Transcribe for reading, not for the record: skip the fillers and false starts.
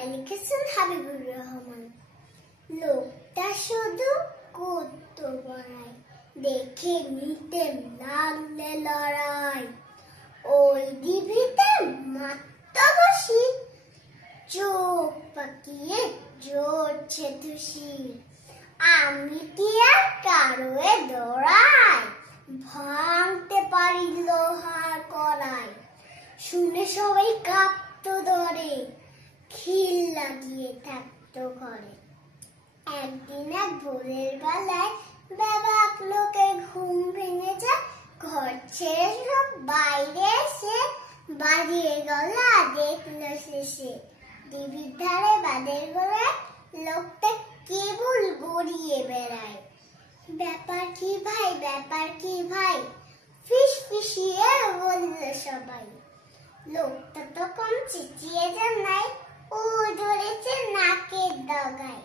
পড়ায় লিখেছেন হাবিবুর রহমান। লোকটা শুধু করতো বড়াই, দেখে নিতে লাগলে লড়াই। ওই ডিবিতে মাত্র বসি, চোখ পাকিয়ে জড়ছে তুষির। আমি কি আর কারোয় দৌড়াই, ভাঙতে পারি লোহার কড়াই। শুনে সবাই কাঁপতো ধরে, খিল লাগিয়ে থাকতো ঘরে। একদিন এক ভোরের বেলায় বেবাক লোকের ঘুম ভেঙে যায়। ঘর ছেড়ে সব বাইরে এসে বাজিয়ে গলা দেখলো শেষে। ডিবির ধারে বাঁধের গোড়ায় লোকটা কেবল গড়িয়ে বেড়ায়। ব্যাপার কি ভাই, ব্যাপার কি ভাই, ফিস ফিসিয়ে বলল সবাই। লোকটা তখন চেঁচিয়ে জানায়, ও ধরেছে নাকের ডগায়।